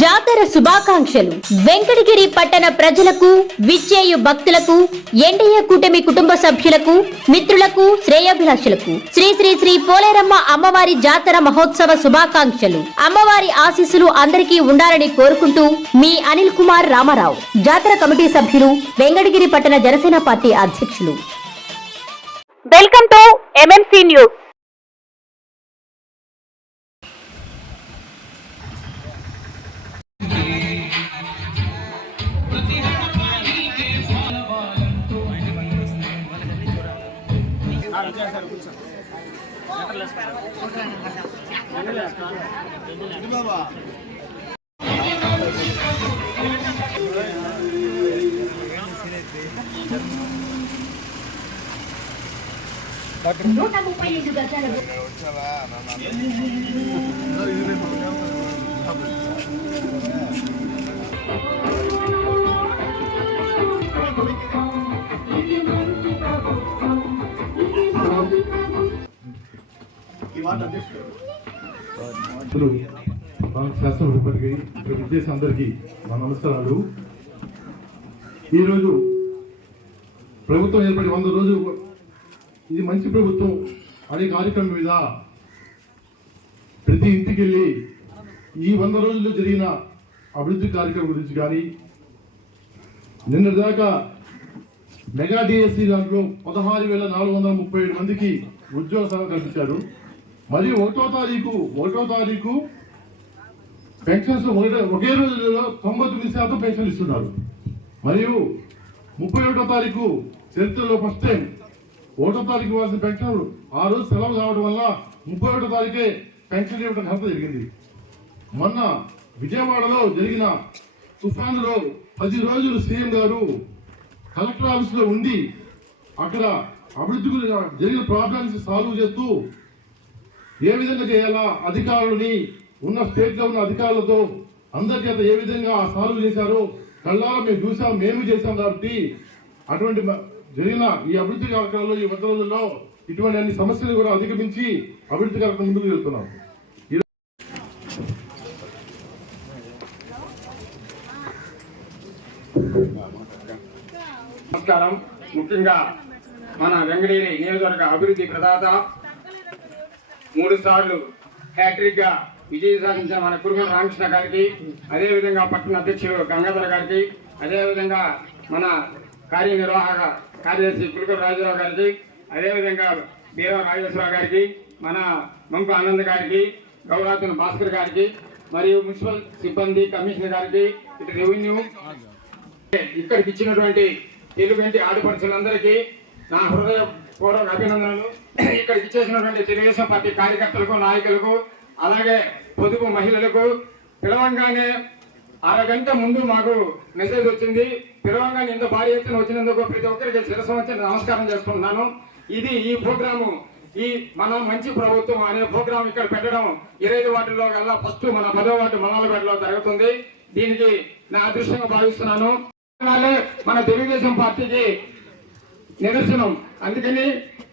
జాతర శుభాకాంక్షలు. వెంకటగిరి పట్టణ ప్రజలకు, విచ్చేయు భక్తులకు, ఎన్డీఏ కూటమి కుటుంబ సభ్యులకు, మిత్రులకు, శ్రేయోభిలాషులకు శ్రీ శ్రీ శ్రీ పోలేరమ్మ అమ్మవారి జాతర మహోత్సవ శుభాకాంక్షలు. అమ్మవారి ఆశీస్సులు అందరికీ ఉండాలని కోరుకుంటూ మీ అనిల్ కుమార్ రామారావు, జాతర కమిటీ సభ్యులు, వెంకటగిరి పట్టణ జనసేన పార్టీ అధ్యక్షులు. Welcome to MMC news. శాస్త్రపతికి ఇక్కడ విద్యార్థి అందరికీ నా నమస్కారాలు. ఈరోజు ప్రభుత్వం ఏర్పడి 100 రోజులు, ఇది మంచి ప్రభుత్వం అనే కార్యక్రమం మీద ప్రతి ఇంటికి వెళ్ళి ఈ 100 రోజుల్లో జరిగిన అభివృద్ధి కార్యక్రమం గురించి కానీ, నిన్నటిదాకా మెగా డిఎస్సి దాంట్లో 16,437 మందికి ఉద్యోగాలు కల్పించారు. మరియు 1వ తారీఖు పెన్షన్స్ ఒకే రోజులో 99% పెన్షన్లు ఇస్తున్నారు. మరియు 31వ తారీఖు చరిత్రలో ఫస్ట్ టైం 1వ తారీఖు ఇవ్వాల్సిన పెన్షన్ ఆ రోజు సెలవు కావడం వల్ల 31వ తారీఖే పెన్షన్ ఇవ్వడం ఘనత జరిగింది. మొన్న విజయవాడలో జరిగిన తుఫానులో 10 రోజులు సీఎం గారు కలెక్టర్ ఆఫీస్లో ఉండి అక్కడ అభివృద్ధి జరిగిన ప్రాబ్లమ్స్ సాల్వ్ చేస్తూ ఏ విధంగా చేయాలా, అధికారులని ఉన్న స్టేట్ లో ఉన్న అధికారులతో అందరి చేత ఏ విధంగా సాల్వ్ చేశారో కళ్ళారా మేము చేశాం. కాబట్టి అటువంటి జరిగిన ఈ అభివృద్ధి కార్యక్రమంలో ఈ 100 రోజుల్లో ఇటువంటి అన్ని సమస్యలు కూడా అధిగమించి అభివృద్ధి కార్యక్రమం ముందుకు వెళ్తున్నాం. నమస్కారం. ముఖ్యంగా మన వెంకటగిరి నియోజకవర్గ అభివృద్ధి ప్రదాత 3 సార్లు హ్యాట్రిక్ గా విజయం సాధించిన మన కురుగల రామకృష్ణ గారికి, అదేవిధంగా పట్టణ అధ్యక్షులు గంగాధర గారికి, అదేవిధంగా మన కార్యనిర్వాహక కార్యదర్శి కురుగల రాజారావు గారికి, అదేవిధంగా బీరా రాజేశ్వరరావు గారికి, మన మంకు ఆనంద్ గారికి, గౌరాతుల భాస్కర్ గారికి, మరియు మున్సిపల్ సిబ్బంది కమిషనర్ గారికి, ఇటు రెవెన్యూ ఇక్కడికి ఇచ్చినటువంటి తెలుగుంటి ఆడపడుచులందరికీ నా హృదయపూర్వక అభినందనలు. ఇక్కడికి ఇచ్చేసినటువంటి తెలుగుదేశం పార్టీ కార్యకర్తలకు, నాయకులకు, అలాగే పొదుపు మహిళలకు పిలవంగానే అరగంట ముందు మాకు మెసేజ్ వచ్చింది. పిలవంగానే ఇంత భారీ ఎత్తున వచ్చినందుకు ప్రతి ఒక్కరికి శిరస్సు వచ్చి నమస్కారం చేసుకుంటున్నాను. ఈ ప్రోగ్రాము ఈ మన మంచి ప్రభుత్వం అనే ప్రోగ్రాం ఇక్కడ పెట్టడం 25 వార్డుల్లో కల్లా ఫస్ట్ మన 10వ వార్డు మనాలపేటలో జరుగుతుంది. దీనికి నా అదృష్టంగా భావిస్తున్నాను. మన తెలుగుదేశం పార్టీకి నిదర్శనం. అందుకని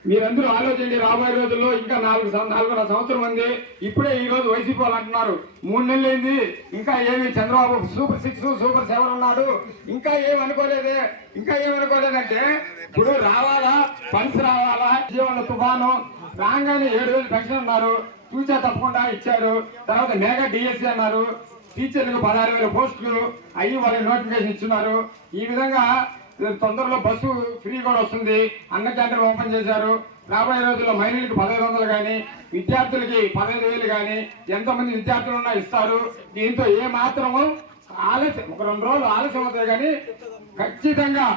మీరందరూ ఆలోచించి రాబోయే రోజుల్లో ఇంకా 4.5 సంవత్సరం ఉంది. ఇప్పుడే ఈ రోజు వైసీపీ వాళ్ళు అంటున్నారు 3 నెలలు అయింది, ఇంకా ఏమి చంద్రబాబు సూపర్ 6 సూపర్ 7 ఉన్నాడు, ఇంకా ఏమనుకోలేదంటే ఇప్పుడు రావాలా, ఫండ్స్ రావాలా, జీవన తుఫాను రాగానే 7,000 పెన్షన్ అన్నారు, చూచా తప్పకుండా ఇచ్చారు. తర్వాత మెగా డిఎస్సి అన్నారు, టీచర్లకు 16,000 పోస్టులు అయ్యి వాళ్ళకి నోటిఫికేషన్ ఇస్తున్నారు. ఈ విధంగా తొందరలో బస్సు ఫ్రీ కూడా వస్తుంది. అన్న క్యాంటీన్ ఓపెన్ చేశారు. రాబోయే రోజుల్లో మహిళలకు 1,500 కానీ, విద్యార్థులకి 15,000 కానీ, ఎంతమంది విద్యార్థులు ఉన్నా ఇస్తారు. దీంతో ఏ మాత్రము ఆలస్యం, 1-2 రోజులు ఆలస్యం అవుతాయి కానీ ఖచ్చితంగా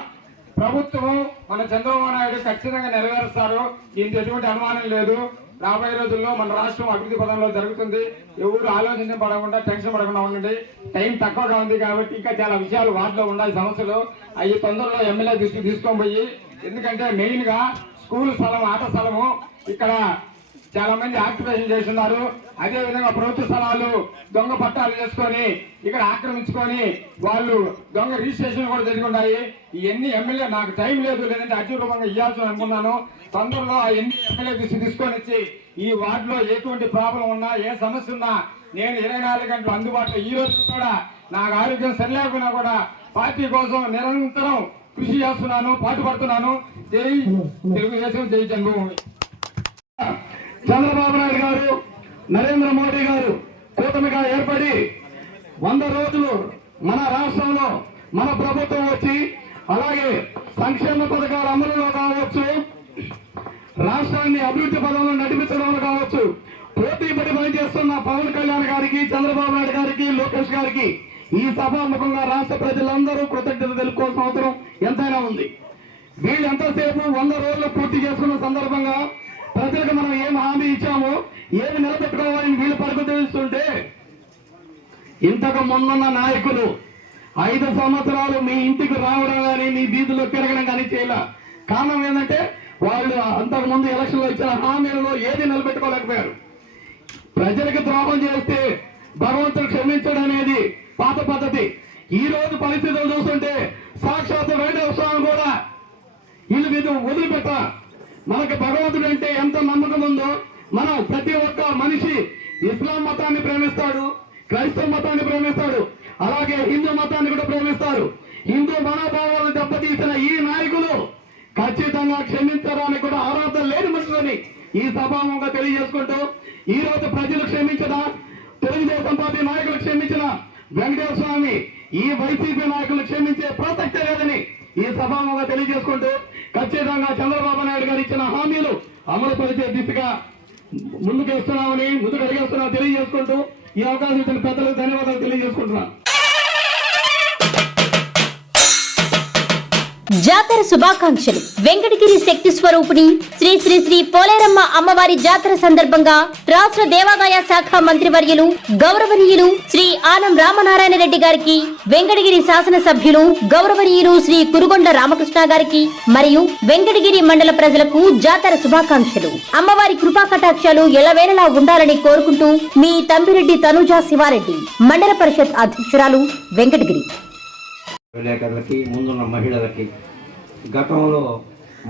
ప్రభుత్వం మన చంద్రబాబు నాయుడు ఖచ్చితంగా నెరవేరుస్తారు. దీంతో ఎటువంటి అనుమానం లేదు. రాబోయే రోజుల్లో మన రాష్ట్రం అభివృద్ధి పదంలో జరుగుతుంది. ఎవరు ఆలోచించబడకుండా, టెన్షన్ పడకుండా ఉండండి. టైం తక్కువగా ఉంది కాబట్టి ఇంకా చాలా విషయాలు వాటిలో ఉండాలి, సమస్యలు అవి తొందరలో ఎమ్మెల్యే దృష్టికి తీసుకొని పోయి, ఎందుకంటే మెయిన్ గా స్కూల్ స్థలం, ఆట స్థలము ఇక్కడ చాలా మంది ఆక్యుపేషన్ చేస్తున్నారు. అదే విధంగా ప్రభుత్వ స్థలాలు దొంగ పట్టాలు చేసుకొని ఇక్కడ ఆక్రమించుకొని వాళ్ళు దొంగ రిజిస్ట్రేషన్ కూడా జరిగి ఉన్నాయి. ఇవన్నీ ఎమ్మెల్యే నాకు టైం లేదు, లేదంటే అర్జీ రూపంగా ఇవ్వాల్సి అనుకున్నాను. తొందరలో ఆ ఎన్ని ఎమ్మెల్యే తీసుకొని వచ్చి ఈ వార్డులో ఎటువంటి ప్రాబ్లం ఉన్నా, ఏ సమస్య ఉన్నా నేను 24 గంటలు అందుబాటులో ఈ రోజు కూడా నాకు ఆరోగ్యం సరిలేకున్నా కూడా పార్టీ కోసం నిరంతరం కృషి చేస్తున్నాను, పాటుపడుతున్నాను. జై తెలుగుదేశం, జై జన్మభూమి. చంద్రబాబు నాయుడు గారు, నరేంద్ర మోడీ గారు కూటమిగా ఏర్పడి 100 రోజులు మన రాష్ట్రంలో మన ప్రభుత్వం వచ్చి, అలాగే సంక్షేమ పథకాల అమలులో కావచ్చు, రాష్ట్రాన్ని అభివృద్ధి పదంలో నడిపించడంలో కావచ్చు, పోటీ పడి పనిచేస్తున్న పవన్ కళ్యాణ్ గారికి, చంద్రబాబు నాయుడు గారికి, లోకేష్ గారికి ఈ సభాముఖంగా రాష్ట్ర ప్రజలందరూ కృతజ్ఞత తెలుపుకోవాల్సిన అవసరం ఎంతైనా ఉంది. వీళ్ళు ఎంతసేపు 100 రోజులు పూర్తి చేసుకున్న సందర్భంగా ప్రజలకు మనం ఏం హామీ ఇచ్చామో, ఏమి నిలబెట్టుకోవాలని వీళ్ళు పరుగు తెలుస్తుంటే, ఇంతకు ముందున్న నాయకులు 5 సంవత్సరాలు మీ ఇంటికి రావడం కానీ, మీ వీధిలో తిరగడం కానీ చేయాల. కారణం ఏంటంటే వాళ్ళు అంతకు ముందు ఎలక్షన్లో ఇచ్చిన హామీలలో ఏది నిలబెట్టుకోలేకపోయారు. ప్రజలకు ద్రోహం చేస్తే భగవంతుడు క్షమించడం అనేది పాత పద్ధతి. ఈ రోజు పరిస్థితులు చూస్తుంటే సాక్షాత్ వెంకటేశ్వర స్వామి కూడా ఇల్లు మీద వదిలిపెట్ట. మనకు భగవంతుడు అంటే ఎంత నమ్మకం ఉందో, మనం ప్రతి ఒక్క మనిషి ఇస్లాం మతాన్ని ప్రేమిస్తాడు, క్రైస్తవ మతాన్ని ప్రేమిస్తాడు, అలాగే హిందూ మతాన్ని కూడా ప్రేమిస్తారు. హిందూ మనోభావాలను దెబ్బతీసిన ఈ నాయకులు ఖచ్చితంగా క్షమించడానికి కూడా అర్హత లేని మనుషులని ఈ సభాముఖంగా తెలియజేసుకుంటూ, ఈ రోజు ప్రజలు క్షమించిన, తెలుగుదేశం పార్టీ నాయకులు క్షమించిన వెంకటేశ్వర స్వామి ఈ వైసీపీ నాయకులు క్షమించే ప్రసక్తే లేదని ఈ సభాముఖంగా తెలియజేసుకుంటూ, ఖచ్చితంగా చంద్రబాబు నాయుడు గారు ఇచ్చిన హామీలు అమలు పరిచే దిశగా ముందుకు అడిగేస్తున్నామని తెలియజేసుకుంటూ, ఈ అవకాశం ఇచ్చిన పెద్దలకు ధన్యవాదాలు తెలియజేసుకుంటున్నాను. జాతర శుభాకాంక్షలు. వెంకటగిరి శక్తి స్వరూపిణి శ్రీ శ్రీ శ్రీ పోలేరమ్మ అమ్మవారి జాతర సందర్భంగా రాష్ట్ర దేవాదాయ శాఖ మంత్రివర్యులు గౌరవనీయులు శ్రీ ఆనం రామనారాయణ రెడ్డి గారికి, వెంకటగిరి శాసనసభ్యులు గౌరవనీయులు శ్రీ కురుగొండ రామకృష్ణ గారికి మరియు వెంకటగిరి మండల ప్రజలకు జాతర శుభాకాంక్షలు. అమ్మవారి కృపా కటాక్షాలు ఎల్లవేళలా ఉండాలని కోరుకుంటూ మీ తంబిరెడ్డి తనుజా శివారెడ్డి, మండల పరిషత్ అధ్యక్షురాలు, వెంకటగిరి. విలేకరులకి, ముందున్న మహిళలకి, గతంలో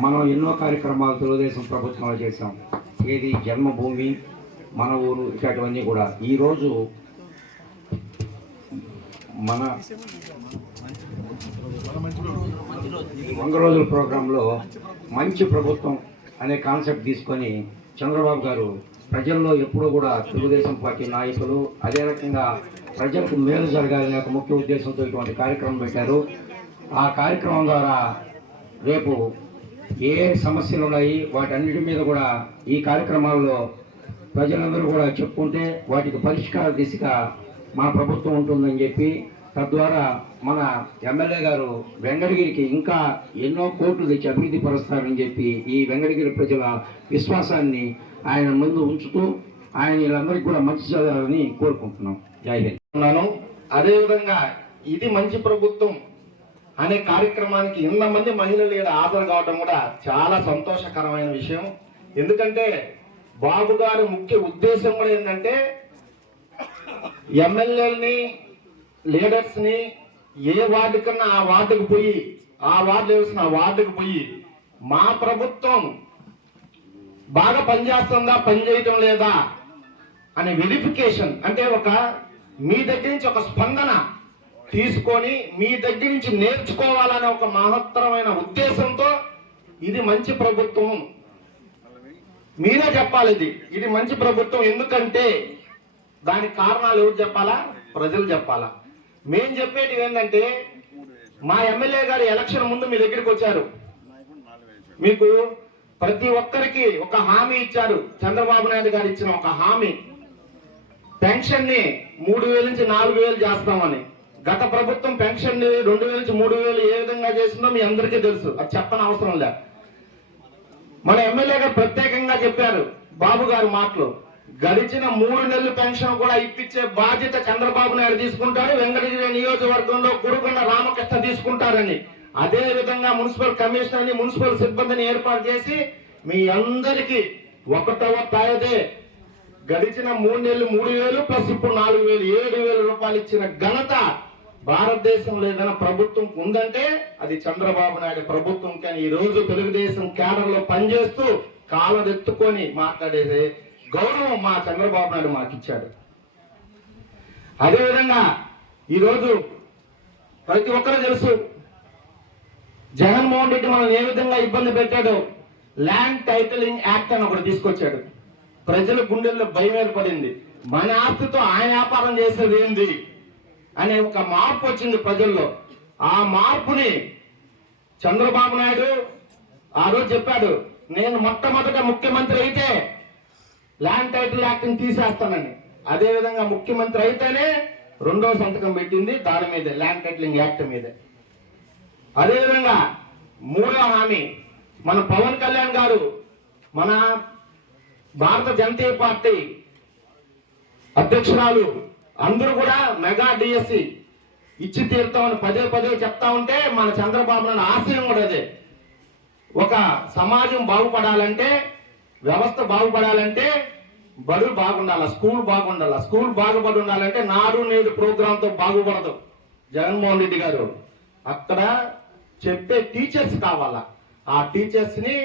మనం ఎన్నో కార్యక్రమాలు తెలుగుదేశం ప్రభుత్వంలో చేశాం. ఏది జన్మభూమి, మన ఊరు, ఇట్లాంటివన్నీ కూడా. ఈరోజు మన 100 రోజుల ప్రోగ్రాంలో మంచి ప్రభుత్వం అనే కాన్సెప్ట్ తీసుకొని చంద్రబాబు గారు ప్రజల్లో ఎప్పుడూ కూడా తెలుగుదేశం పార్టీ నాయకులు అదే రకంగా ప్రజలకు మేలు జరగాలనే ఒక ముఖ్య ఉద్దేశంతో ఇటువంటి కార్యక్రమం పెట్టారు. ఆ కార్యక్రమం ద్వారా రేపు ఏ సమస్యలు ఉన్నాయి వాటన్నిటి మీద కూడా ఈ కార్యక్రమాల్లో ప్రజలందరూ కూడా చెప్పుకుంటే వాటికి పరిష్కార దిశగా మన ప్రభుత్వం ఉంటుందని చెప్పి, తద్వారా మన ఎమ్మెల్యే గారు వెంకటగిరికి ఇంకా ఎన్నో కోట్లు తెచ్చి అభివృద్ధి పరుస్తారని చెప్పి ఈ వెంకటగిరి ప్రజల విశ్వాసాన్ని ఆయన ముందు ఉంచుతూ ఆయన వీళ్ళందరికీ కూడా మంచి జరగాలని కోరుకుంటున్నాం. జై హింద్. అదేవిధంగా ఇది మంచి ప్రభుత్వం అనే కార్యక్రమానికి ఇంతమంది మహిళలు హాజరు కావడం కూడా చాలా సంతోషకరమైన విషయం. ఎందుకంటే బాబు గారి ముఖ్య ఉద్దేశం కూడా ఏంటంటే ఎమ్మెల్యేలని, లీడర్స్ని ఏ వార్డు కన్నా ఆ వార్డుకు పోయి, ఆ వార్డు వేసిన ఆ వార్డుకు పోయి మా ప్రభుత్వం బాగా పనిచేస్తుందా, పనిచేయటం లేదా అనే వెరిఫికేషన్, అంటే ఒక మీ దగ్గర నుంచి ఒక స్పందన తీసుకొని మీ దగ్గర నుంచి నేర్చుకోవాలనే ఒక మహత్తరమైన ఉద్దేశంతో ఇది మంచి ప్రభుత్వం, మీరే చెప్పాలి ఇది మంచి ప్రభుత్వం. ఎందుకంటే దానికి కారణాలు ఎవరు చెప్పాలా? ప్రజలు చెప్పాలా. మేం చెప్పేది ఏంటంటే, మా ఎమ్మెల్యే గారు ఎలక్షన్ ముందు మీ దగ్గరికి వచ్చారు, మీకు ప్రతి ఒక్కరికి ఒక హామీ ఇచ్చారు. చంద్రబాబు నాయుడు గారు ఇచ్చిన ఒక హామీ, పెన్షన్ ని 3,000 నుంచి 4,000 చేస్తామని. గత ప్రభుత్వం పెన్షన్ ని 2,000 నుంచి 3,000 ఏ విధంగా చేసిందో మీ అందరికీ తెలుసు, అది చెప్పని అవసరం లేదు. మన ఎమ్మెల్యే గారు ప్రత్యేకంగా చెప్పారు బాబు గారి మాటలు, గడిచిన 3 నెలల పెన్షన్ కూడా ఇప్పించే బాధ్యత చంద్రబాబు నాయుడు తీసుకుంటారు, వెంకటగిరి నియోజకవర్గంలో కురుగొండ రామకృష్ణ తీసుకుంటారని. అదే విధంగా మున్సిపల్ కమిషనర్ ని, మున్సిపల్ సిబ్బందిని ఏర్పాటు చేసి మీ అందరికీ ఒకటవ తాయిదే గడిచిన 3 నెలలు 3,000 ప్లస్ ఇప్పుడు 4,000, 7,000 రూపాయలు ఇచ్చిన ఘనత భారతదేశంలో ఏదైనా ప్రభుత్వం ఉందంటే అది చంద్రబాబు నాయుడు ప్రభుత్వం. కానీ ఈ రోజు తెలుగుదేశం క్యాడర్ లో పనిచేస్తూ కాలరెత్తుకొని మాట్లాడేది గౌరవం మా చంద్రబాబు నాయుడు మాకు ఇచ్చాడు. అదేవిధంగా ఈరోజు ప్రతి ఒక్కరూ తెలుసు జగన్మోహన్ రెడ్డి మనం ఏ విధంగా ఇబ్బంది పెట్టాడో. ల్యాండ్ టైటిలింగ్ యాక్ట్ అని ఒకటి తీసుకొచ్చాడు. ప్రజల గుండెల్లో భయం ఏర్పడింది. మన ఆస్తితో ఆయన వ్యాపారం చేసేది ఏంది అనే ఒక మార్పు వచ్చింది ప్రజల్లో. ఆ మార్పుని చంద్రబాబు నాయుడు ఆ రోజు చెప్పాడు, నేను మొట్టమొదట ముఖ్యమంత్రి అయితే ల్యాండ్ టైటిల్ యాక్ట్ని తీసేస్తానని. అదేవిధంగా ముఖ్యమంత్రి అయితేనే రెండో సంతకం పెట్టింది దాని మీద, ల్యాండ్ టైటిలింగ్ యాక్ట్ మీద. అదేవిధంగా మూడో హామీ మన పవన్ కళ్యాణ్ గారు, మన భారత జనతా పార్టీ అధ్యక్షురాలు అందరూ కూడా మెగా డిఎస్సి ఇచ్చి తీరుతామని పదే పదే చెప్తా ఉంటే మన చంద్రబాబు నాయుడు ఆశయం కూడా అదే. ఒక సమాజం బాగుపడాలంటే, వ్యవస్థ బాగుపడాలంటే బడులు బాగుండాలి, స్కూల్ బాగుండాలి. స్కూల్ బాగుపడి ఉండాలంటే నాడు నేడు ప్రోగ్రాంతో బాగుపడదు జగన్మోహన్ రెడ్డి గారు. అక్కడ చెప్పే టీచర్స్ కావాలా. ఆ టీచర్స్ ని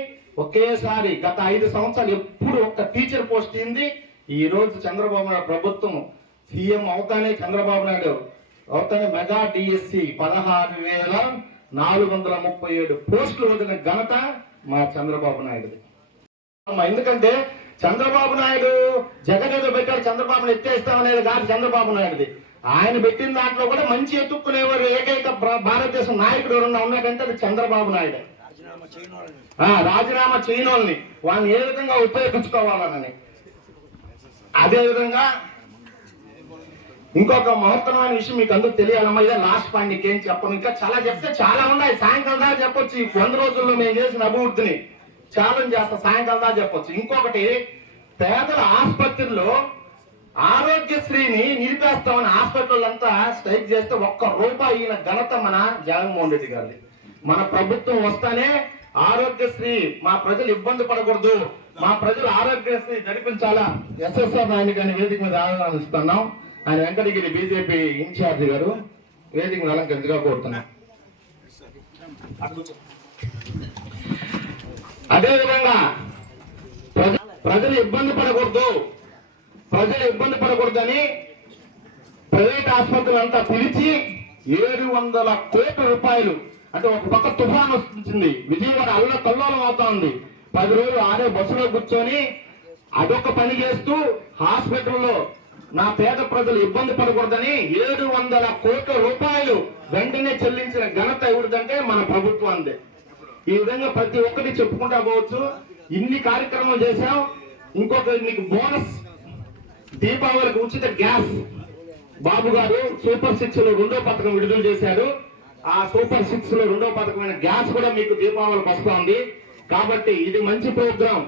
ఒకేసారి గత 5 సంవత్సరాలు ఎప్పుడు ఒక్క టీచర్ పోస్ట్ అయింది. ఈ రోజు చంద్రబాబు నాయుడు ప్రభుత్వం సీఎం అవుతానే, చంద్రబాబు నాయుడు అవుతానే మెగా డిఎస్సి 16,437 పోస్టులు వదిలిన ఘనత మా చంద్రబాబు నాయుడుది. ఎందుకంటే చంద్రబాబు నాయుడు జగన్ ఏదో పెట్టాడు, చంద్రబాబు ఎత్తేస్తామనేది కాదు చంద్రబాబు నాయుడుది. ఆయన పెట్టిన దాంట్లో కూడా మంచి ఎత్తుక్కునేవారు ఏకైక భారతదేశం నాయకుడు ఎవరన్నా ఉన్నాడంటే అది చంద్రబాబు నాయుడు. రాజీనామా చేయనోళ్ళని వాళ్ళని ఏ విధంగా ఉపయోగించుకోవాలని. అదేవిధంగా ఇంకొక మహత్తరమైన విషయం మీకు అందరూ తెలియాలమ్మా. ఇదే లాస్ట్ పాయింట్, నీకేం చెప్పను. ఇంకా చాలా చెప్తే చాలా ఉన్నాయి, సాయంకాలం దాకా చెప్పొచ్చు. ఈ 100 రోజుల్లో మేము చేసిన అభివృద్ధిని ఛాలెంజ్ చేస్తా, సాయంకాలం దాకా చెప్పొచ్చు. ఇంకొకటి, పేదల ఆసుపత్రిలో ఆరోగ్యశ్రీని నిలిపేస్తామని హాస్పిటల్ అంతా స్ట్రైక్ చేస్తే ₹1 ఈయన ఘనత మన జగన్మోహన్ రెడ్డి గారిది. మన ప్రభుత్వం వస్తానే ఆరోగ్యశ్రీ, మా ప్రజలు ఇబ్బంది పడకూడదు, మా ప్రజలు ఆరోగ్యశ్రీ నడిపించాలా. ఎస్ఎస్ఆర్ నాయుడు గారిని వేదిక మీద ఆహ్వానిస్తున్నాం. ఆయన వెంకటగిరి బీజేపీ ఇన్ఛార్జి గారు వేదిక మీద అలంకరించగా కోరుతున్నాం. అదేవిధంగా ప్రజలు ఇబ్బంది పడకూడదని ప్రైవేట్ ఆసుపత్రులు అంతా పిలిచి 700 కోట్ల రూపాయలు, అంటే ఒక పక్క తుఫాన్ వస్తుంది, విజయవాడ కల్లోలం అవుతా ఉంది. 10 రోజులు ఆడే బస్సులో కూర్చొని అదొక పని చేస్తూ హాస్పిటల్లో నా పేద ప్రజలు ఇబ్బంది పడకూడదని 700 కోట్ల రూపాయలు వెంటనే చెల్లించిన ఘనత ఎవరిదంటే మన ప్రభుత్వాన్ని. ఈ విధంగా ప్రతి ఒక్కటి చెప్పుకుంటా పోవచ్చు. ఇన్ని కార్యక్రమాలు చేశాం. ఇంకొక మీకు బోనస్, దీపావళికి ఉచిత గ్యాస్ బాబు గారు సూపర్ 6 లో 2వ పథకం విడుదల చేశారు. ఆ సూపర్ 6 లో 2వ పథకమైన గ్యాస్ కూడా మీకు దీపావళికి వస్తోంది. కాబట్టి ఇది మంచి ప్రోగ్రాం,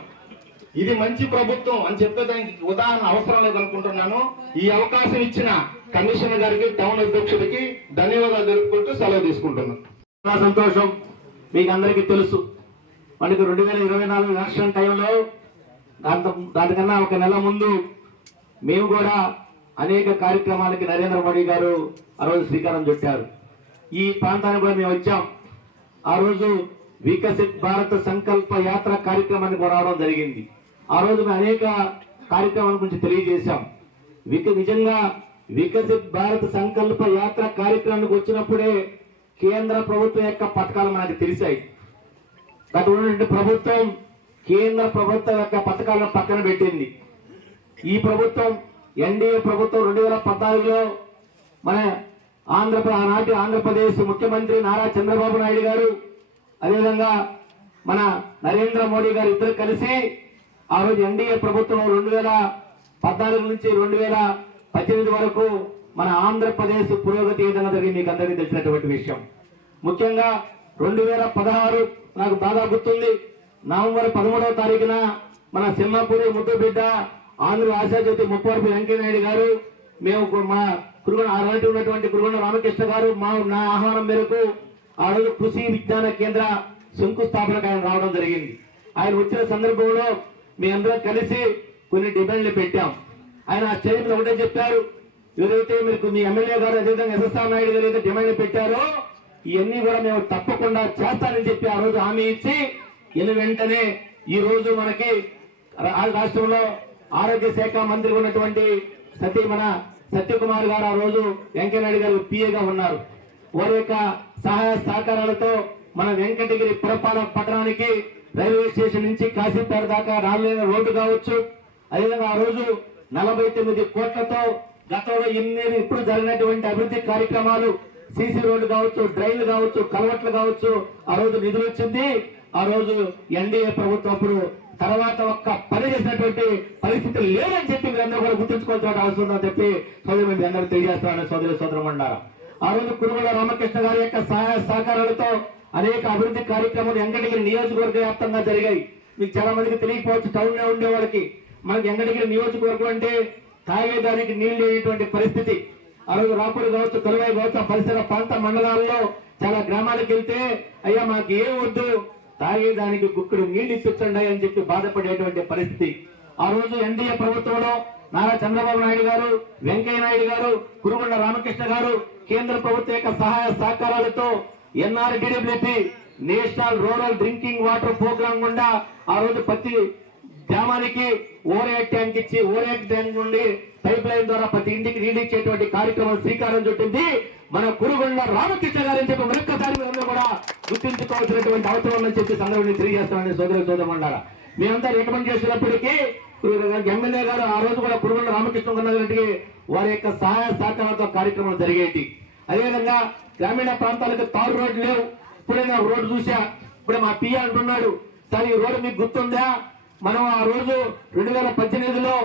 ఇది మంచి ప్రభుత్వం అని చెప్పేదానికి ఉదాహరణ అవసరం లేదనుకుంటున్నాను. ఈ అవకాశం ఇచ్చిన కమిషనర్ గారికి, టౌన్ అధ్యక్షుడికి ధన్యవాదాలు తెలుపుకుంటూ సెలవు తీసుకుంటున్నాను. చాలా సంతోషం. మీకు అందరికీ తెలుసు, మనకి 2024 ఎలక్షన్ టైంలో దానికన్నా ఒక నెల ముందు మేము కూడా అనేక కార్యక్రమాలకి నరేంద్ర మోడీ గారు ఆ రోజు శ్రీకారం చుట్టారు. ఈ ప్రాంతానికి కూడా మేము వచ్చాం. ఆ రోజు వికసిత్ భారత్ సంకల్ప యాత్ర కార్యక్రమాన్ని రావడం జరిగింది. ఆ రోజు మేము అనేక కార్యక్రమాల గురించి తెలియజేశాం. నిజంగా వికసిత్ భారత్ సంకల్ప యాత్ర కార్యక్రమానికి వచ్చినప్పుడే కేంద్ర ప్రభుత్వం యొక్క పథకాలు మనకు తెలిసాయి. గత ఉన్నటువంటి ప్రభుత్వం కేంద్ర ప్రభుత్వం యొక్క పథకాలను పక్కన పెట్టింది. ఈ ప్రభుత్వం ఎన్డీఏ ప్రభుత్వం 2014లో మన ఆనాటి ఆంధ్రప్రదేశ్ ముఖ్యమంత్రి నారా చంద్రబాబు నాయుడు గారు, అదేవిధంగా మన నరేంద్ర మోడీ గారు ఇద్దరు కలిసి ఆ రోజు ఎన్డీఏ ప్రభుత్వం 2014 నుంచి 2018 వరకు మన ఆంధ్రప్రదేశ్ పురోగతి ఏ విధంగా జరిగింది మీకు అందరికీ తెలిసినటువంటి విషయం. ముఖ్యంగా 2016 నాకు బాగా గుర్తుంది, నవంబర్ 13వ తారీఖున మన సింహాపూరి ముద్దుబిడ్డ ఆంధ్ర ఆశాజ్యోతి ముప్పవరపు వెంకయ్యనాయుడు గారు, మేము మా ఆనాటి ఉన్నటువంటి కురుగొండ రామకృష్ణ గారు నా ఆహ్వానం మేరకు ఆ రోజు కృషి విజ్ఞాన కేంద్ర శంకుస్థాపనకు ఆయన రావడం జరిగింది. ఆయన వచ్చిన సందర్భంలో మీ అందరం కలిసి కొన్ని డిమాండ్లు పెట్టాం. ఆయన ఆ స్టేజ్ మీద ఒకటే చెప్పారు, ఎవరైతే మీకు మీ ఎమ్మెల్యే గారు అదేవిధంగా ఎస్ఎస్ఆర్ నాయుడు గారు ఏదైతే డిమాండ్లు పెట్టారో ఇవన్నీ కూడా మేము తప్పకుండా చేస్తానని చెప్పి ఆ రోజు హామీ ఇచ్చి వెంటనే ఈ రోజు మనకి రాష్ట్రంలో ఆరోగ్య శాఖ మంత్రి ఉన్నటువంటి మన సత్యకుమార్ గారు ఆ రోజు వెంకయ్యనాయుడు గారు పిఏగా ఉన్నారు. వారి యొక్క సహాయ సహకారాలతో మన వెంకటగిరి పురపాలక పట్టణానికి రైల్వే స్టేషన్ నుంచి కాశీపేట దాకా రాలేని రోడ్డు కావచ్చు, అదేవిధంగా ఆ రోజు 49 కోట్లతో గతంలో ఇప్పుడు జరిగినటువంటి అభివృద్ధి కార్యక్రమాలు, సీసీ రోడ్డు కావచ్చు, డ్రైన్లు కావచ్చు, కలవట్లు కావచ్చు, ఆ రోజు నిధులు వచ్చింది. ఆ రోజు ఎన్డీఏ ప్రభుత్వం అప్పుడు తర్వాత ఒక్క పని చేసినటువంటి పరిస్థితి లేదని చెప్పి మీరందరూ కూడా గుర్తుంచుకోవాల్సిన అవసరం ఉందని చెప్పి సోదరు మీ అందరూ తెలియజేస్తారని సోదరుమంటారు. ఆ రోజు కురుగొండ రామకృష్ణ గారి యొక్క సహాయ సహకారాలతో అనేక అభివృద్ధి కార్యక్రమాలు వెంకటగిరి నియోజకవర్గ వ్యాప్తంగా జరిగాయి. మీకు చాలా మందికి తెలియకపోవచ్చు, టౌన్ లో ఉండే వాళ్ళకి. మనకి వెంకటగిరి నియోజకవర్గం అంటే తాగేదానికి నీళ్లు లేనటువంటి పరిస్థితి. ఆ రోజు రాపూర్ కావచ్చు, కలువాయి కావచ్చు, ఆ పరిసర ప్రాంత మండలాల్లో చాలా గ్రామాలకు వెళ్తే అయ్యా మాకు ఏం వద్దు, తాగేదానికి గుక్కడు నీళ్లు ఇప్పించండి అని చెప్పి బాధపడేటువంటి పరిస్థితి. ఆ రోజు ఎన్డీఏ ప్రభుత్వంలో నారా చంద్రబాబు నాయుడు గారు, వెంకయ్య నాయుడు గారు, కురుగొండ రామకృష్ణ గారు కేంద్ర ప్రభుత్వ యొక్క సహాయ సహకారాలతో NRDWP national rural drinking water programme గుండా ఆ రోజు ప్రతి గ్రామానికి ఓరేట్ ట్యాంక్ ఇచ్చి ఓరేట్ ట్యాంక్ నుండి పైప్ లైన్ ద్వారా ప్రతి ఇంటికి నీళ్ళు ఇచ్చేటువంటి కార్యక్రమం శ్రీకారం చుట్టింది మన కురుగొండ రామకృష్ణ గారని చెప్పి మరొక్కసారి మీరందరూ కూడా గుర్తించుకోవాల్సినటువంటి అవసరం ఉందని చెప్పి సందర్భాన్ని తెలియజేస్తానని సోదరుమంటారా. మేమంతా రికమెండ్ చేసినప్పటికీ ఎమ్మెల్యే గారు ఆ రోజు కూడా కురుగొండ రామకృష్ణ గారికి వారి యొక్క సహాయ సహకారంతో కార్యక్రమాలు జరిగేటి. అదేవిధంగా గ్రామీణ ప్రాంతాలకు తారు రోడ్లు లేవు. ఇప్పుడే నేను రోడ్డు చూసా, ఇప్పుడే మా పియ్య అంటున్నాడు, సార్ ఈ రోడ్డు మీకు గుర్తుందా, మనం ఆ రోజు 2018లో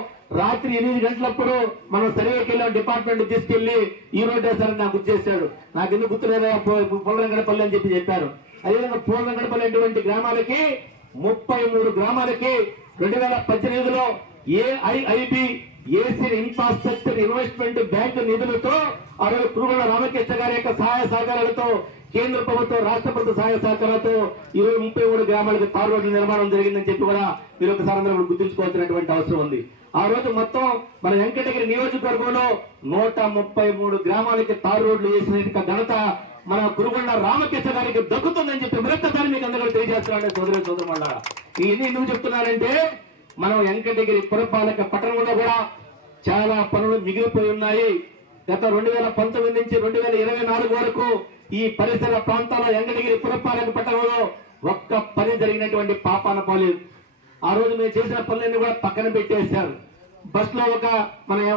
రాత్రి 8 గంటలప్పుడు మనం సర్వేకి వెళ్ళాం, డిపార్ట్మెంట్ తీసుకెళ్లి ఈ రోడ్డు వేస్తారని నాకు గుర్తు చేశాడు. నాకు ఎందుకు గుర్తులేదా పూలరంగడపల్లి అని చెప్పారు. అదేవిధంగా పూలరంగడపల్లి అటువంటి గ్రామాలకి 33 గ్రామాలకి 2018లో AIIB AC infrastructure investment bank నిధులతో ఆ రోజు కురుగొండ రామకృష్ణ గారి యొక్క సహాయ సహకారాలతో కేంద్ర ప్రభుత్వం, రాష్ట్ర ప్రభుత్వ సహాయ సహకారాలతో 33 గ్రామాలకు తారు రోడ్డు నిర్మాణం జరిగిందని చెప్పి కూడా మీరు ఒకసారి అందరూ గుర్తుంచుకోవాల్సినటువంటి అవసరం ఉంది. ఆ రోజు మొత్తం మన వెంకటగిరి నియోజకవర్గంలో 133 గ్రామాలకి తారు రోడ్లు వేసిన ఘనత మన కురుగొండ రామకృష్ణ గారికి దక్కుతుందని చెప్పి మరొకసారి మీకు అందరూ తెలియజేస్తున్నారంటే సోదరులారా. ఇవన్నీ ఎందుకు చెప్తున్నారంటే మనం వెంకటగిరి పురపాలక పట్టణంలో కూడా చాలా పనులు మిగిలిపోయి ఉన్నాయి. గత 2019 నుంచి 2024 వరకు ఈ పరిసర ప్రాంతాల్లో వెంకటగిరి పురపాలక పట్టణంలో ఒక్క పని జరిగినటువంటి పాపాన పోలేదు. ఆ రోజు మేము చేసిన పనులన్నీ కూడా పక్కన పెట్టేశారు. బస్ లో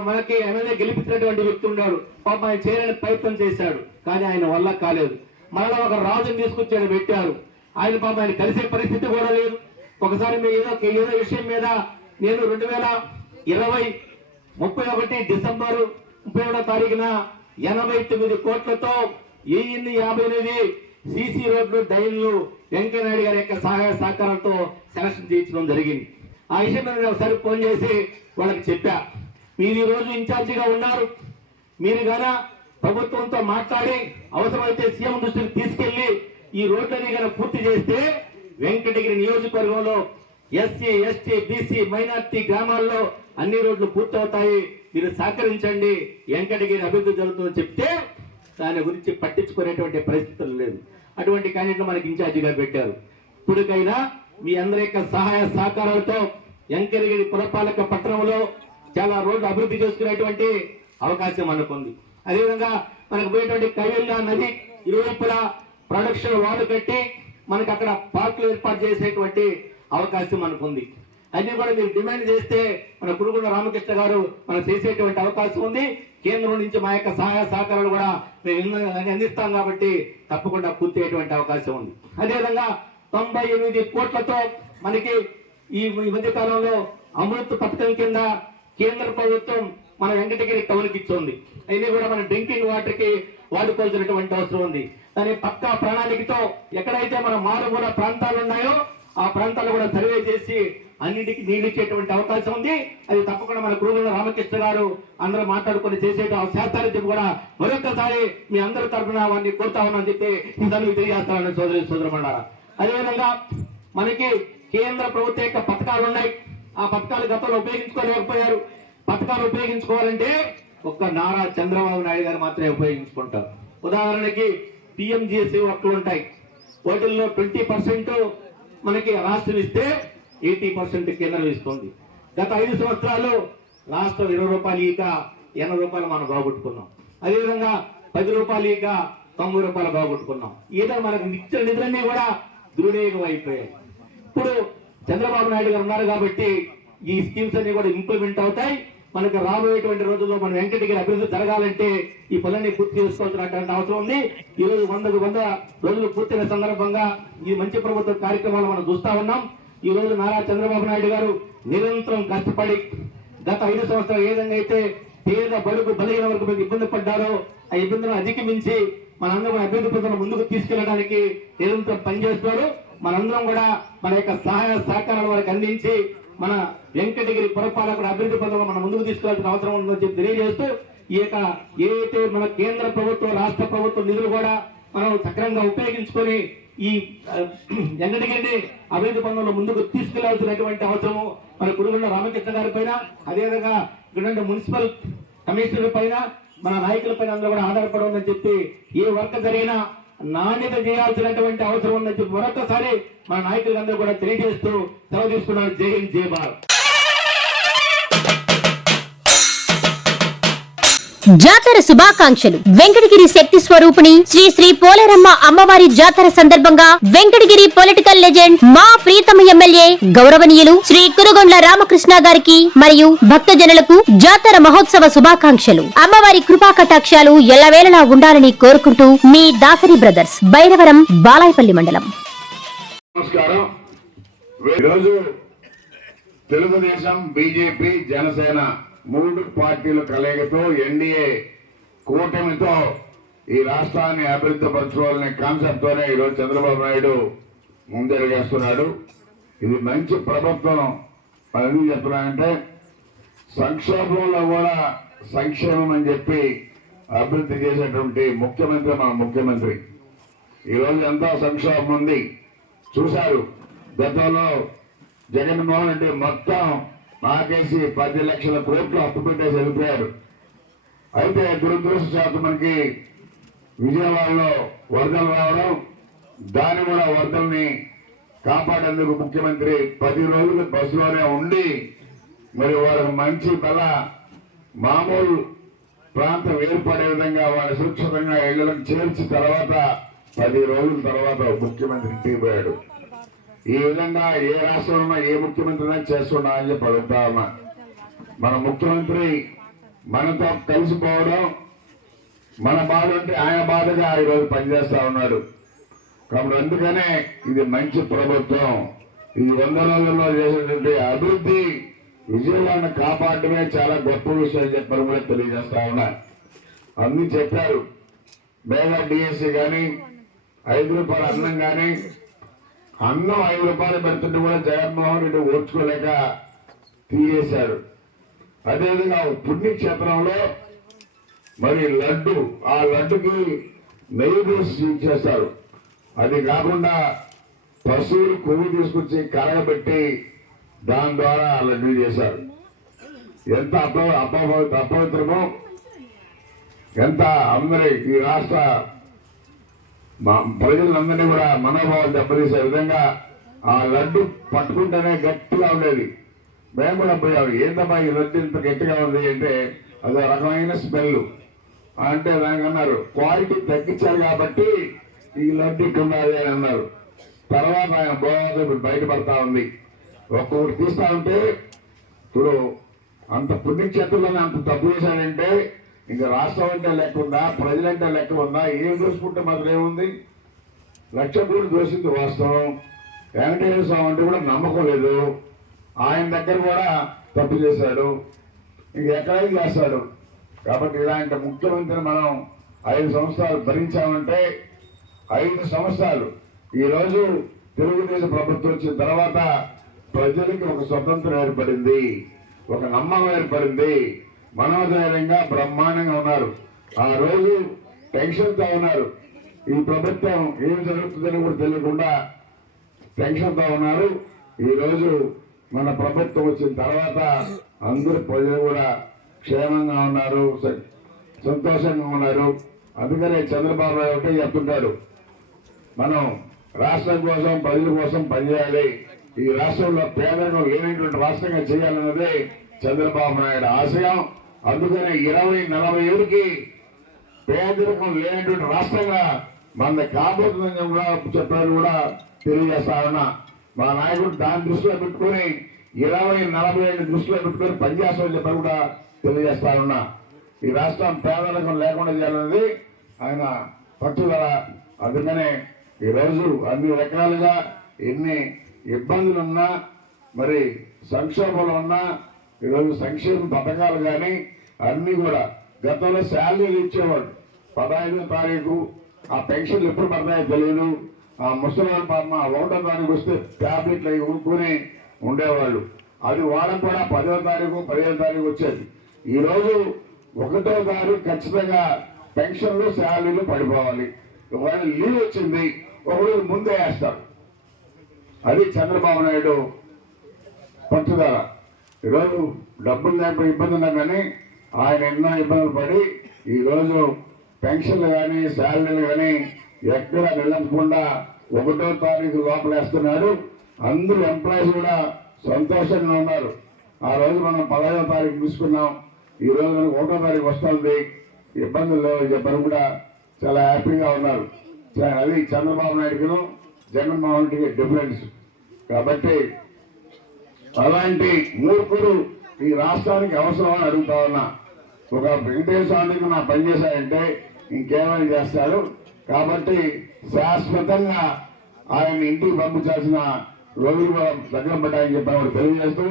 మనకి ఎమ్మెల్యే గెలిపించినటువంటి వ్యక్తి ఉన్నాడు, పాప ఆయన చేయాలని ప్రయత్నం చేశాడు, కానీ ఆయన వల్ల కాలేదు. మరలా ఒక రాజుని తీసుకొచ్చాడు, పెట్టారు. ఆయన పాప ఆయన కలిసే పరిస్థితి కూడా లేదు. ఒకసారి ఏదో విషయం మీద నేను 2020 31 డిసెంబర్ 31వ తారీఖున 89 కోట్లతో 1058 సీసీ రోడ్లు, డ్రైన్లు వెంకయ్యనాయుడు గారి యొక్క సహాయ సహకారంతో సెలక్షన్ చేయించడం జరిగింది. ఆ విషయం మీద నేను ఒకసారి ఫోన్ చేసి వాళ్ళకి చెప్పా, మీరు ఈ రోజు ఇన్ఛార్జిగా ఉన్నారు, మీరు గాన ప్రభుత్వంతో మాట్లాడి అవసరమైతే సీఎం దృష్టికి తీసుకెళ్లి ఈ రోడ్లని కనుక పూర్తి చేస్తే వెంకటగిరి నియోజకవర్గంలో ఎస్సీ, ఎస్టీ, బీసీ, మైనార్టీ గ్రామాల్లో అన్ని రోడ్లు పూర్తవుతాయి, మీరు సహకరించండి, వెంకటగిరి అభివృద్ధి జరుగుతుందని చెప్తే దాని గురించి పట్టించుకునేటువంటి పరిస్థితులు లేదు. అటువంటి క్యాండిడేట్లు మనకి ఇన్ఛార్జిగా పెట్టారు. ఇప్పటికైనా మీ అందరి యొక్క సహాయ సహకారాలతో వెంకటగిరి పురపాలక పట్టణంలో చాలా రోడ్లు అభివృద్ధి చేసుకునేటువంటి అవకాశం మనకుంది. అదేవిధంగా మనకు పోయేటువంటి కైవల్య నది ఇరువైపులా ప్రొడక్షన్ వాల్ కట్టి మనకు అక్కడ పార్కులు ఏర్పాటు చేసేటువంటి అవకాశం మనకుంది. అన్ని కూడా మీరు డిమాండ్ చేస్తే మన కురుగొండ రామకృష్ణ గారు మనం చేసేటువంటి అవకాశం ఉంది. కేంద్రం నుంచి మా యొక్క సహాయ సహకారాలు కూడా మేము అందిస్తాం కాబట్టి తప్పకుండా పూర్తి అయ్యేటువంటి అవకాశం ఉంది. అదేవిధంగా 98 కోట్లతో మనకి ఈ మధ్య కాలంలో అమృత్ పథకం కింద కేంద్ర ప్రభుత్వం మన వెంకటగిరి టౌన్కి ఇచ్చింది. అయినా కూడా మన డ్రింకింగ్ వాటర్ కి వాడుకోవాల్సినటువంటి అవసరం ఉంది. దాని పక్కా ప్రణాళికతో ఎక్కడైతే మన మారుమూల ప్రాంతాలు ఉన్నాయో ఆ ప్రాంతాలు కూడా సర్వే చేసి అన్నింటికి నీళ్లు ఇచ్చేటువంటి అవకాశం ఉంది. అది తప్పకుండా మన కురుగొండ రామకృష్ణ గారు అందరూ మాట్లాడుకొని చేస్తారని చెప్పి కూడా మరొకసారి మీ అందరి తరఫున వారిని కోరుతా ఉన్నామని చెప్పి దాన్ని తెలియజేస్తారని సోదరులారా. అదేవిధంగా మనకి కేంద్ర ప్రభుత్వ యొక్క పథకాలు ఉన్నాయి. ఆ పథకాలు గతంలో ఉపయోగించుకోలేకపోయారు. పథకాలు ఉపయోగించుకోవాలంటే ఒక్క నారా చంద్రబాబు నాయుడు గారు మాత్రమే ఉపయోగించుకుంటారు. ఉదాహరణకి PMGSY వర్క్లు ఉంటాయి. వాటిల్లో 20% మనకి రాష్ట్రం ఇస్తే 80% కేంద్రం ఇస్తుంది. గత 5 సంవత్సరాలు రాష్ట్రం 20 రూపాయలు ఇక 80 రూపాయలు మనం బాగొట్టుకున్నాం. అదేవిధంగా 10 రూపాయలు ఇక 90 రూపాయలు బాగొట్టుకున్నాం. ఈత మనకు నిత్య నిధులన్నీ కూడా దుర్వినియోగం అయిపోయాయి. ఇప్పుడు చంద్రబాబు నాయుడు గారు ఉన్నారు కాబట్టి ఈ స్కీమ్స్ అన్ని కూడా ఇంప్లిమెంట్ అవుతాయి. మనకు రాబోయేటువంటి రోజుల్లో మన వెంకటగిరి అభివృద్ధి జరగాలంటే ఈ పనులన్నీ పూర్తి చేసుకోవాల్సినటువంటి అవసరం ఉంది. ఈ రోజు 100 రోజులు పూర్తయిన సందర్భంగా ఈ మంచి ప్రభుత్వ కార్యక్రమాలు మనం చూస్తా ఉన్నాం. ఈ రోజు నారా చంద్రబాబు నాయుడు గారు నిరంతరం కష్టపడి గత 5 సంవత్సరాలు ఏ విధంగా అయితే పేద బడుగు బలహీన వర్గం ఇబ్బంది పడ్డారో ఆ ఇబ్బందులను అధిగమించి మనందరం అభివృద్ధి పథకం ముందుకు తీసుకెళ్లడానికి నిరంతరం పనిచేస్తున్నారు. మనందరం కూడా మన యొక్క సహాయ సహకారాలు వారికి అందించి మన వెంకటగిరి పురపాలకుడు అభివృద్ధి పథకం మనం ముందుకు తీసుకెళ్లాల్సిన అవసరం ఉందని చెప్పి తెలియజేస్తూ ఈ యొక్క ఏదైతే మన కేంద్ర ప్రభుత్వం రాష్ట్ర ప్రభుత్వం నిధులు కూడా మనం సక్రమంగా ఉపయోగించుకొని ఈ వెంకటగిరిని అభివృద్ధి పథకంలో ముందుకు తీసుకెళ్లాల్సినటువంటి అవసరము మన కురుగుండ రామకృష్ణ గారి పైన, అదేవిధంగా ఇక్కడ మున్సిపల్ కమిషనర్ పైన, మన నాయకుల పైన అందరూ కూడా ఆధారపడి ఉందని చెప్పి ఏ వర్క్ జరిగినా నాణ్యత చేయాల్సినటువంటి అవసరం ఉందని చెప్పి మరొకసారి మన నాయకులందరూ కూడా తెలియజేస్తూ సెలవు తీసుకున్నారు. జై హింద్, జై భారత్. జాతర శుభాకాంక్షలు. వెంకటగిరి శక్తి స్వరూపిణి శ్రీ శ్రీ పోలేరమ్మ అమ్మవారి జాతర సందర్భంగా వెంకటగిరి పొలిటికల్ లెజెండ్ మా ప్రీతమ ఎమ్మెల్యే గౌరవనీయులు శ్రీ కురుగొండ్ల రామకృష్ణ గారికి మరియు భక్తజనులకు జాతర మహోత్సవ శుభాకాంక్షలు. అమ్మవారి కృపా కటాక్షాలు ఎల్లవేళలా ఉండాలని కోరుకుంటూ మీ దాసరి బ్రదర్స్, బైరవరం, బాలాయపల్లి మండలం. నమస్కారం. ఈరోజు తెలుగుదేశం, బీజేపీ, జనసేన 3 పార్టీల కలయికతో ఎన్డీఏ కూటమితో ఈ రాష్ట్రాన్ని అభివృద్ధి పరచుకోవాలనే కాన్సెప్ట్ తోనే ఈరోజు చంద్రబాబు నాయుడు ముందడుగేస్తున్నాడు. ఇది మంచి ప్రభుత్వం. ఎందుకు చెప్తున్నానంటే సంక్షోభంలో కూడా సంక్షేమం అని చెప్పి అభివృద్ధి చేసేటువంటి ముఖ్యమంత్రి మన ముఖ్యమంత్రి. ఈరోజు ఎంతో సంక్షోభం ఉంది. చూశారు, గతంలో జగన్మోహన్ రెడ్డి మొత్తం నాకేసి 10 లక్షల కోట్లు అప్పు పెట్టేసి వెళ్ళిపోయారు. అయితే దురదృష్టశాతం మనకి విజయవాడలో వరదలు రావడం, దాన్ని కూడా వరదల్ని కాపాడేందుకు ముఖ్యమంత్రి 10 రోజులు బస్సులోనే ఉండి మరి వాళ్ళకి మంచి బల మామూలు ప్రాంతం ఏర్పడే విధంగా వాళ్ళ సురక్షితంగా ఇళ్లకు చేర్చి తర్వాత 10 రోజుల తర్వాత ముఖ్యమంత్రి ఇంటికి పోయాడు. ఈ విధంగా ఏ రాష్ట్రంలో ఏ ముఖ్యమంత్రి చేస్తున్నా అని చెప్పి అడుగుతా ఉన్నా. మన ముఖ్యమంత్రి మనతో కలిసిపోవడం, మన బాధ అంటే ఆయన బాధగా ఈరోజు పనిచేస్తా ఉన్నాడు. కాబట్టి అందుకనే ఇది మంచి ప్రభుత్వం. ఈ 100 రోజుల్లో చేసేటువంటి అభివృద్ధి విజయవాడను కాపాడటమే చాలా గొప్ప విషయం చెప్పని కూడా తెలియజేస్తా ఉన్నా. అన్ని చెప్పారు. మేఘా డిఎస్సి కానీ, 5 రూపాయల అన్నం కానీ, అన్నం 5 రూపాయలు పెడుతుంటే కూడా జగన్మోహన్ రెడ్డి ఓర్చుకోలేక తీయేశాడు. అదేవిధంగా పుణ్యక్షేత్రంలో మరి లడ్డు, ఆ లడ్డుకి నెయ్యి వేసి చేస్తారు. అది కాకుండా పశువులు కొవ్వు తీసుకొచ్చి కరగబెట్టి దాని ద్వారా లడ్డు చేశారు. ఎంత అపవిత్రమో, ఎంత అందరి ఈ రాష్ట్ర ప్రజలందరినీ కూడా మనోభావాలు దెబ్బతీసే విధంగా ఆ లడ్డు పట్టుకుంటేనే గట్టిగా ఉండేది. మేము కూడా పోయాము, ఏంటమ్మా ఈ లడ్డు ఇంత గట్టిగా ఉంది అంటే అదో రకమైన స్మెల్ అంటే దానికి అన్నారు క్వాలిటీ తగ్గించారు కాబట్టి ఈ లడ్డు ఇక్కడ ఉన్నది అని అన్నారు. తర్వాత ఆయన బాగా ఇప్పుడు బయటపడతా ఉంది. ఒక్కొక్కటి తీస్తా ఉంటే ఇప్పుడు అంత పుణ్యక్షేత్రంలోనే అంత తప్పు చేశాడంటే ఇంకా రాష్ట్రం అంటే లెక్క ఉందా, ప్రజలంటే లెక్క ఉందా? ఏం దోసుకుంటే మాత్రం ఏముంది? 1,00,000 కోట్లు దోసింది వాస్తవం. వెంకటేశ్వర స్వామి అంటే కూడా నమ్మకం లేదు. ఆయన దగ్గర కూడా తప్పు చేశాడు, ఇంకెక్కడైనా చేస్తాడు. కాబట్టి ఇలాంటి ముఖ్యమంత్రిని మనం 5 సంవత్సరాలు భరించామంటే 5 సంవత్సరాలు ఈరోజు తెలుగుదేశం ప్రభుత్వం వచ్చిన తర్వాత ప్రజలకి ఒక స్వతంత్రం ఏర్పడింది, ఒక నమ్మకం ఏర్పడింది. మనోధైర్యంగా బ్రహ్మాండంగా ఉన్నారు. ఆ రోజు టెన్షన్తో ఉన్నారు. ఈ ప్రభుత్వం ఏం జరుగుతుందని కూడా తెలియకుండా టెన్షన్తో ఉన్నారు. ఈరోజు మన ప్రభుత్వం వచ్చిన తర్వాత అందరు ప్రజలు కూడా క్షేమంగా ఉన్నారు, సంతోషంగా ఉన్నారు. అందుకనే చంద్రబాబు నాయుడు ఒకటే చెప్తుంటాడు, మనం రాష్ట్రం కోసం ప్రజల కోసం పనిచేయాలి, ఈ రాష్ట్రంలో పేదరికం లేనటువంటి రాష్ట్రంగా చేయాలన్నదే చంద్రబాబు నాయుడు ఆశయం. అందుకనే 20-40 ఏళ్ళకి పేదరికం లేనటువంటి రాష్ట్రంగా మన కాబోతుందని కూడా చెప్పారు కూడా తెలియజేస్తా ఉన్నా. మా నాయకుడు దాన్ని దృష్టిలో పెట్టుకొని 20-40 ఏళ్ళు దృష్టిలో పెట్టుకొని పనిచేస్తామని చెప్పని కూడా తెలియజేస్తా ఉన్నా. ఈ రాష్ట్రం పేదరికం లేకుండా చేయాలనేది ఆయన పట్టుదల. అందుకనే ఈరోజు అన్ని రకాలుగా ఎన్ని ఇబ్బందులున్నా మరి సంక్షోభంలో ఉన్నా ఈరోజు సంక్షేమ పథకాలు కానీ అన్నీ కూడా గతంలో శాలరీలు ఇచ్చేవాడు 15వ తారీఖు, ఆ పెన్షన్లు ఎప్పుడు పడతాయో తెలియదు. ఆ ముసలి పాప 1వ తారీఖు వస్తే ట్యాబ్లెట్లు అవి కొనుక్కొని ఉండేవాళ్ళు. అది వారం కూడా 10వ తారీఖు 15వ తారీఖు వచ్చేది. ఈరోజు 1వ తారీఖు ఖచ్చితంగా పెన్షన్లు శాలరీలు పడిపోవాలి. ఒకవేళ లీవ్ వచ్చింది ఒకరోజు ముందే వేస్తారు. అది చంద్రబాబు నాయుడు పట్టుదల. ఈరోజు డబ్బులు లేకపోతే ఇబ్బంది ఉన్నా కానీ ఆయన ఎన్నో ఇబ్బందులు పడి ఈరోజు పెన్షన్లు కానీ శాలరీలు కానీ ఎక్కడ నిలపకుండా 1వ తారీఖు లోపలేస్తున్నాడు. అందరూ ఎంప్లాయీస్ కూడా సంతోషంగా ఉన్నారు. ఆ రోజు మనం 15వ తారీఖు తీసుకున్నాం, ఈ రోజు మనకు 1వ తారీఖు వస్తుంది, ఇబ్బందులు లేవు చెప్పని కూడా చాలా హ్యాపీగా ఉన్నారు. అది చంద్రబాబు నాయుడుకు జగన్మోహన్ రెడ్డికి డిఫరెన్స్. కాబట్టి అలాంటి మూర్ఖుడు ఈ రాష్ట్రానికి అవసరమని అడుగుతా ఉన్నా. ఒక వెంకటేశ్వర స్వామికి నా పనిచేశాడంటే ఇంకేమైనా చేస్తాడు. కాబట్టి శాశ్వతంగా ఆయన ఇంటికి పంపించాల్సిన రోజులు దగ్గర పడ్డాయని చెప్పి తెలియజేస్తూ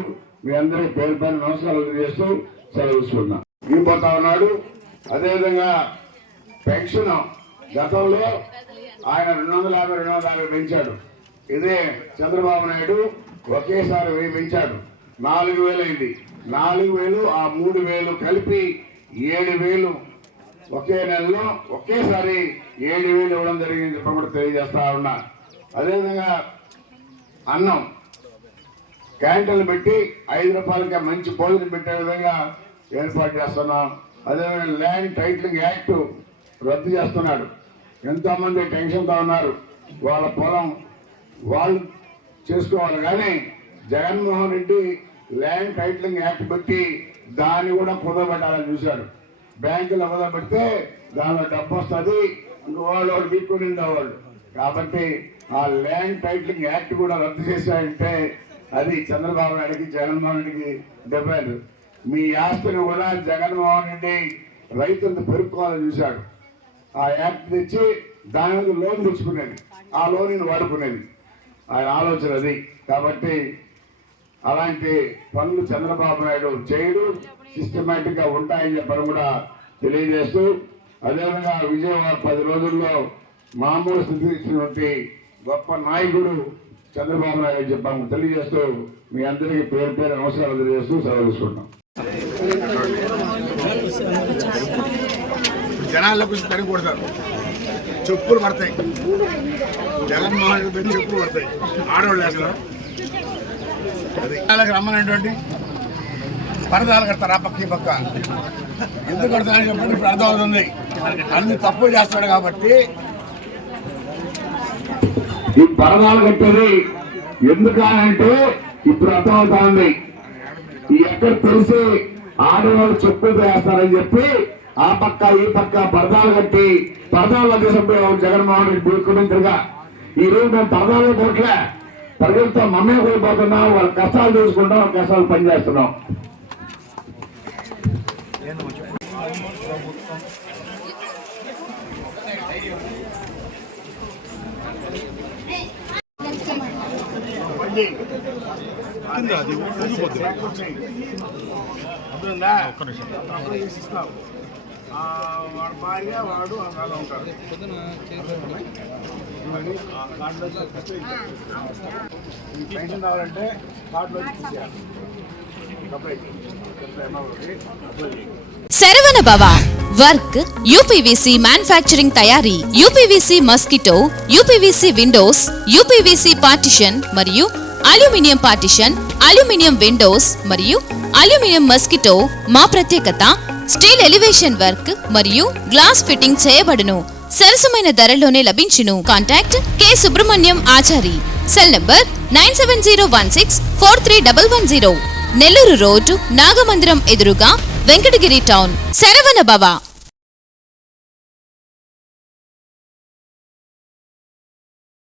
మీ అందరికీ పేరు పైన నమస్కారాలు తెలియజేస్తూ సెలవుసుకున్నా. ఇగిపోతా ఉన్నాడు. అదేవిధంగా పెన్షన్ గతంలో ఆయన 250 పెంచాడు. ఇదే చంద్రబాబు నాయుడు ఒకేసారి 1000 పెంచాడు. 4000 అయింది. 4000 ఆ 3000 కలిపి 7000 ఒకే నెలలో ఒకేసారి 7000 ఇవ్వడం జరిగింది చెప్పి కూడా తెలియజేస్తా ఉన్నా. అదేవిధంగా అన్నం క్యాంటీన్లు పెట్టి 5 రూపాయలకి మంచి భోజనం పెట్టే విధంగా ఏర్పాటు చేస్తున్నాం. అదేవిధంగా ల్యాండ్ టైటిలింగ్ యాక్ట్ రద్దు చేస్తున్నాడు. ఎంతోమంది టెన్షన్తో ఉన్నారు, వాళ్ళ పొలం వాళ్ళు చేసుకోవాలి. కానీ Jaganmohan Reddy land titling act పెట్టి దాన్ని కూడా కుదరబెట్టాలని చూశాడు. బ్యాంకులో కుదరబెడితే దానిలో డబ్బు వస్తుంది, వాళ్ళు బీక్కుని ఉండేవాళ్ళు. కాబట్టి ఆ ల్యాండ్ టైటిలింగ్ యాక్ట్ కూడా రద్దు చేశాడంటే అది చంద్రబాబు నాయుడికి జగన్మోహన్ రెడ్డికి డిఫరెంట్. మీ ఆస్తిని కూడా జగన్మోహన్ రెడ్డి రైతులను పెరుక్కోవాలని చూశాడు. ఆ యాక్ట్ తెచ్చి దాని మీద లోన్ తెచ్చుకునేది, ఆ లోన్ వాడుకునేది ఆయన ఆలోచన అది. కాబట్టి అలాంటి పనులు చంద్రబాబు నాయుడు చేయడు, సిస్టమేటిక్ గా ఉంటాయని చెప్పని కూడా తెలియజేస్తూ, అదేవిధంగా విజయవాడ 10 రోజుల్లో మామూలు స్థితి ఇచ్చినటువంటి గొప్ప నాయకుడు చంద్రబాబు నాయుడు చెప్పాము తెలియజేస్తూ మీ అందరికీ పేరు పేరు నమస్కారాలు తెలియజేస్తూ సెలవు తీసుకుంటాం. జనాలకు తడి కొడతారు, చెప్పులు పడతాయి. జగన్మోహన్ రెడ్డి పెట్టి చెప్పులు పడతాయి, ఆడవాళ్ళు వేస్తారు. అది వాళ్ళకి రమ్మనేటువంటి పరదాలు కడతారు ఆ పక్క ఈ పక్క. ఎందుకు కడతారని చెప్పండి, ఇప్పుడు అర్థం అవుతుంది. అన్ని తప్పులు చేస్తాడు కాబట్టి ఈ పరదాలు కట్టేది ఎందుకంటే ఇప్పుడు అర్థం అవుతా ఉంది. ఎక్కడ తెలిసి ఆడవాళ్ళు చెప్పులు వేస్తారని చెప్పి ఆ పక్క ఈ పక్క పరదాలు కట్టి పరదాలు దేశంలో జగన్మోహన్ రెడ్డి ముఖ్యమంత్రిగా ఈ రోజు మేము పరదాలు పోట్లే, ప్రజలతో మమ్మే కోల్పోతున్నాం, వాళ్ళ కష్టాలు చూసుకుంటాం, వాళ్ళ కష్టాలు పనిచేస్తున్నాం. వాడు భార్య వాడు అలా ఉంటారు. పెన్షన్ కావాలంటే కార్డులో తీసేయాలి. శరవణ భవ వర్క్ యూపీవీసీ మ్యానుఫ్యాక్చరింగ్ తయారీ, UPVC mosquito, UPVC Windows, UPVC partition మరియు అల్యూమినియం పార్టిషన్, అల్యూమినియం విండోస్ మరియు అల్యూమినియం మస్కిటో. మా ప్రత్యేకత స్టీల్ ఎలివేషన్ వర్క్ మరియు గ్లాస్ ఫిట్టింగ్ చేయబడును. సరసమైన ధరలోనే లభించును. Contact K Subrahmanyam Achari. Cell number 9701643110. Nellore road Nagamandiram ఎదురుగా వెంకటగిరి టౌన్. శరవణ భవ.